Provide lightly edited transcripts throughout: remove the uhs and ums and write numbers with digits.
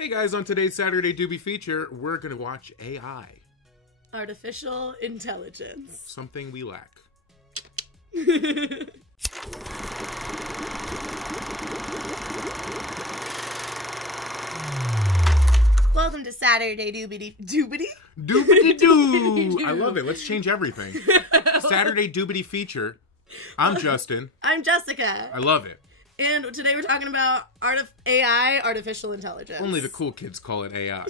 Hey guys, on today's Saturday Doobie Feature, we're going to watch AI. Artificial intelligence. Something we lack. Welcome to Saturday Doobie Doobity Doo! I love it. Let's change everything. Saturday Doobie Feature. I'm Justin. I'm Jessica. I love it. And today we're talking about AI, artificial intelligence. Only the cool kids call it AI.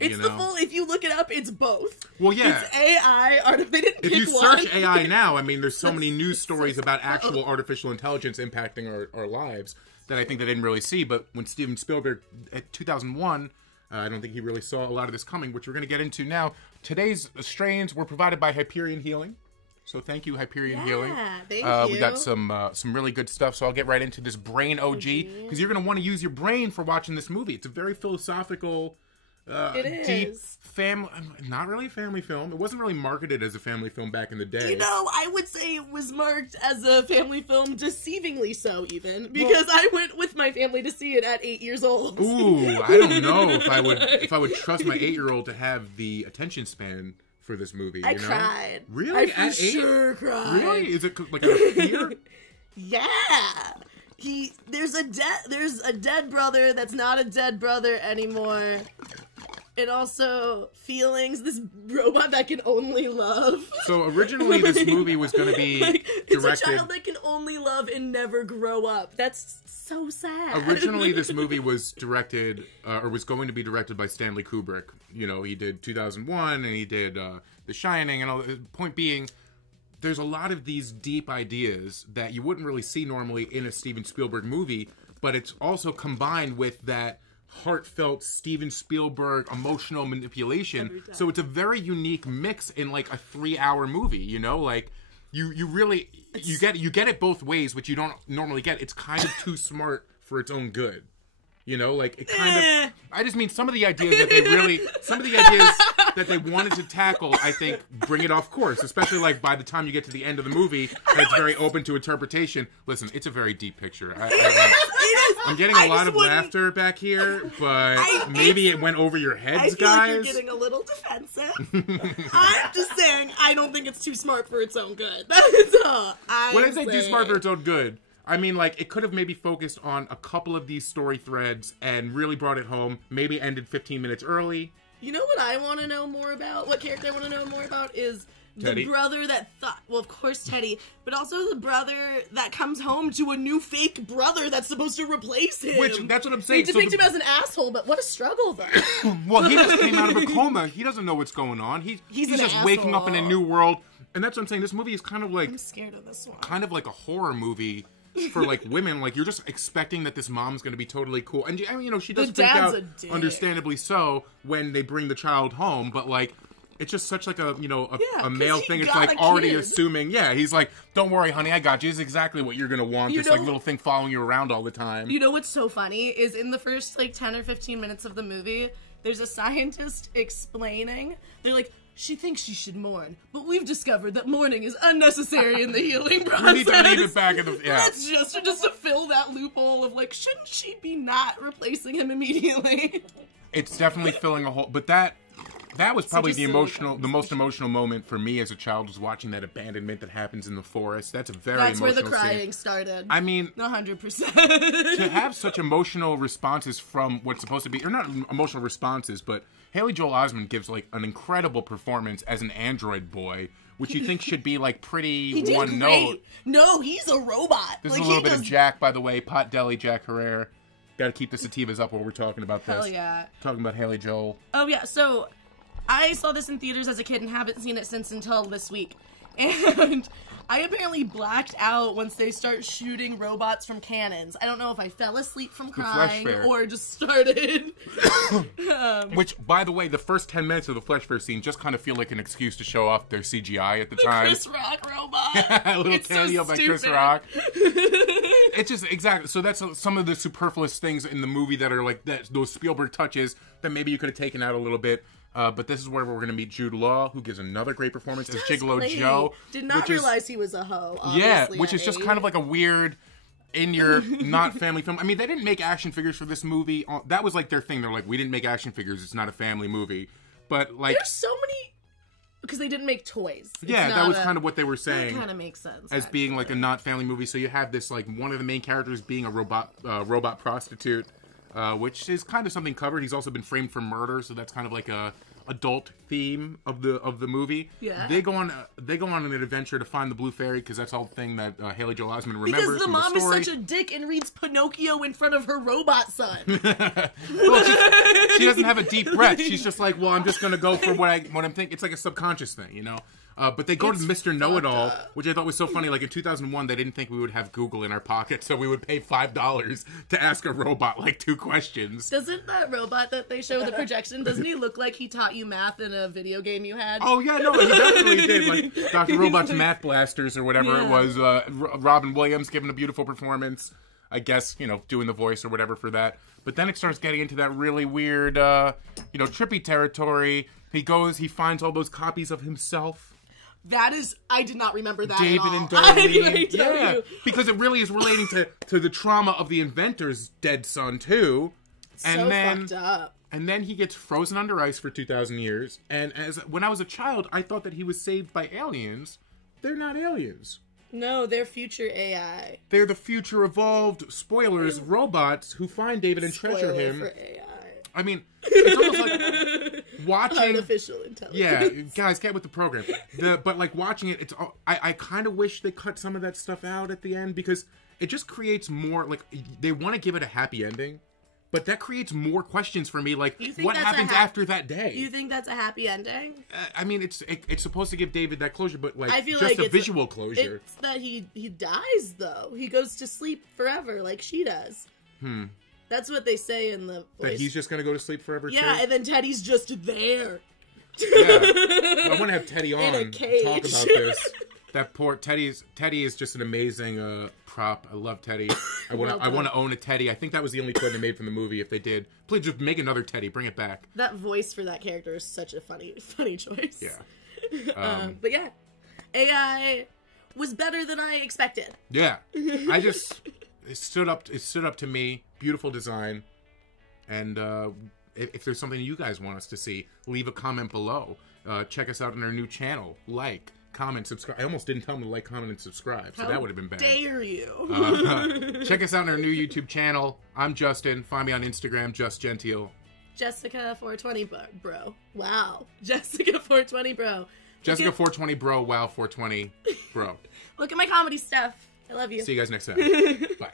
It's the full, if you look it up, it's both. Well, yeah. It's AI, they didn't pick If you one. search AI now, I mean, there's so many news stories about actual artificial intelligence impacting our lives that I think they didn't really see. But when Steven Spielberg, at 2001, I don't think he really saw a lot of this coming, which we're going to get into now. Today's strains were provided by Hyperion Healing. So thank you, Hyperion Healing. Thank you. We got some really good stuff, so I'll get right into this brain OG, because you're going to want to use your brain for watching this movie. It's a very philosophical, deep family, not really a family film. It wasn't really marketed as a family film back in the day. You know, I would say it was marked as a family film, deceivingly so even, because I went with my family to see it at 8 years old. Ooh, I don't know if I would trust my 8-year-old to have the attention span for this movie. I cried. Really? I for sure cried. Really? Is it like a fear? Yeah. There's a dead brother that's not a dead brother anymore. And also feelings, this robot that can only love. So originally this movie was going to be it's directed... a child that can only love and never grow up. That's so sad. Originally this movie was directed, or was going to be directed by Stanley Kubrick. You know, he did 2001 and he did The Shining and all. The point being, there's a lot of these deep ideas that you wouldn't really see normally in a Steven Spielberg movie, but it's also combined with that heartfelt Steven Spielberg emotional manipulation. So it's a very unique mix in like a 3-hour movie, you know? Like you really you get it both ways, which you don't normally get. It's kind of too smart for its own good. You know, like it kind of I just mean some of the ideas that they wanted to tackle, I think, bring it off course, especially like by the time you get to the end of the movie, and it's very open to interpretation. Listen, it's a very deep picture. I'm getting a lot of laughter back here, but maybe it went over your heads, guys. Like you're getting a little defensive. I'm just saying, I don't think it's too smart for its own good. That's all. When I say too smart for its own good, I mean, like, it could have maybe focused on a couple of these story threads and really brought it home, maybe ended 15 minutes early. You know what I want to know more about? What character I want to know more about is Teddy. The brother that thought, well, of course Teddy, but also the brother that comes home to a new fake brother that's supposed to replace him. Which, that's what I'm saying. They depict him as an asshole, but what a struggle, though. Well, he just came out of a coma. He doesn't know what's going on. He's just waking up in a new world. And that's what I'm saying. This movie is kind of like... I'm scared of this one. Kind of like a horror movie for, like, women. Like, you're just expecting that this mom's going to be totally cool. And, I mean, you know, she does freak out, understandably so, when they bring the child home. But, like... It's just such like a, you know, a male thing. It's like already assuming, he's like, don't worry, honey, I got you. It's exactly what you're going to want. This like little thing following you around all the time. You know what's so funny is in the first like 10 or 15 minutes of the movie, there's a scientist explaining. They're like, she thinks she should mourn, but we've discovered that mourning is unnecessary in the healing process. We need to leave it back in the... Yeah. That's just to fill that loophole of like, shouldn't she be not replacing him immediately? It's definitely filling a hole, but that was probably the most emotional moment for me as a child, was watching that abandonment that happens in the forest. That's a very emotional scene. That's where the crying started. I mean... 100%. To have such emotional responses from what's supposed to be... Or not emotional responses, but Haley Joel Osment gives, like, an incredible performance as an android boy, which you think should be, like, pretty one note. No, he's a robot. This is a little bit of Jack, by the way. Pot Deli, Jack Herrera. Gotta keep the sativas up while we're talking about this. Hell yeah. Talking about Haley Joel. Oh, yeah, so... I saw this in theaters as a kid and haven't seen it since until this week. And I apparently blacked out once they start shooting robots from cannons. I don't know if I fell asleep from crying or just started. Which, by the way, the first 10 minutes of the Flesh Fair scene just kind of feel like an excuse to show off their CGI at the time. Chris Rock robot. A little cameo by Chris Rock. It's just, exactly. So that's some of the superfluous things in the movie that are like those Spielberg touches that maybe you could have taken out a little bit. But this is where we're going to meet Jude Law, who gives another great performance as Gigolo Joe. Did not realize he was a hoe. Yeah, which is just kind of like a weird... in your not family film. I mean, they didn't make action figures for this movie. That was like their thing. They're like, we didn't make action figures. It's not a family movie. But like, there's so many because they didn't make toys. Yeah, that was kind of what they were saying. That kind of makes sense as being like a not family movie. So you have this like one of the main characters being a robot prostitute, which is kind of something covered. He's also been framed for murder, so that's kind of like a adult theme of the movie. Yeah. They go on an adventure to find the Blue Fairy because that's all the thing that Haley Joel Osment remembers. Because the from mom the story. is such a dick and reads Pinocchio in front of her robot son. Well, she doesn't have a deep breath. She's just like, well, I'm just gonna go for what I'm thinking. It's like a subconscious thing, you know. But they go to Mr. Know-It-All, which I thought was so funny. Like in 2001, they didn't think we would have Google in our pocket, so we would pay $5 to ask a robot like 2 questions. Doesn't that robot that they show the projection, doesn't he look like he taught you math in a video game you had? Oh yeah, no, he definitely did. Like Dr. Robot's Math Blasters or whatever it was. Robin Williams giving a beautiful performance. I guess, you know, doing the voice or whatever for that. But then it starts getting into that really weird, trippy territory. He finds all those copies of himself. That is, I did not remember that David at all. and Darlene. Yeah, because it really is relating to the trauma of the inventor's dead son too. And fucked up. And then he gets frozen under ice for 2,000 years. And when I was a child, I thought that he was saved by aliens. They're not aliens. No, they're future AI. They're the future evolved, spoilers, robots who find David and treasure him. For AI. I mean, it's almost like watching artificial intelligence. Yeah, guys, get with the program. But like watching it, I kind of wish they cut some of that stuff out at the end because it just creates more. Like they want to give it a happy ending, but that creates more questions for me. Like, what happens after that day? You think that's a happy ending? I mean, it's supposed to give David that closure, but like I feel just like a visual closure. It's that he dies though. He goes to sleep forever, like she does. That's what they say in the voice. That he's just going to go to sleep forever, too? Yeah, and then Teddy's just there. Yeah. I want to have Teddy on a cage. to talk about this. That poor Teddy is just an amazing prop. I love Teddy. I want to own a Teddy. I think that was the only toy they made from the movie. If they did, please just make another Teddy. Bring it back. That voice for that character is such a funny choice. Yeah. But yeah, AI was better than I expected. Yeah. It stood up to me. Beautiful design. And if there's something you guys want us to see, leave a comment below. Check us out on our new channel. Like, comment, subscribe. I almost didn't tell them to like, comment, and subscribe, so that would have been bad. How dare you? Check us out on our new YouTube channel. I'm Justin. Find me on Instagram, Just Gentile. Jessica 420 bro. Wow. Jessica 420 bro. Jessica 420 bro. Wow 420 bro. Look at my comedy stuff. I love you. See you guys next time. Bye.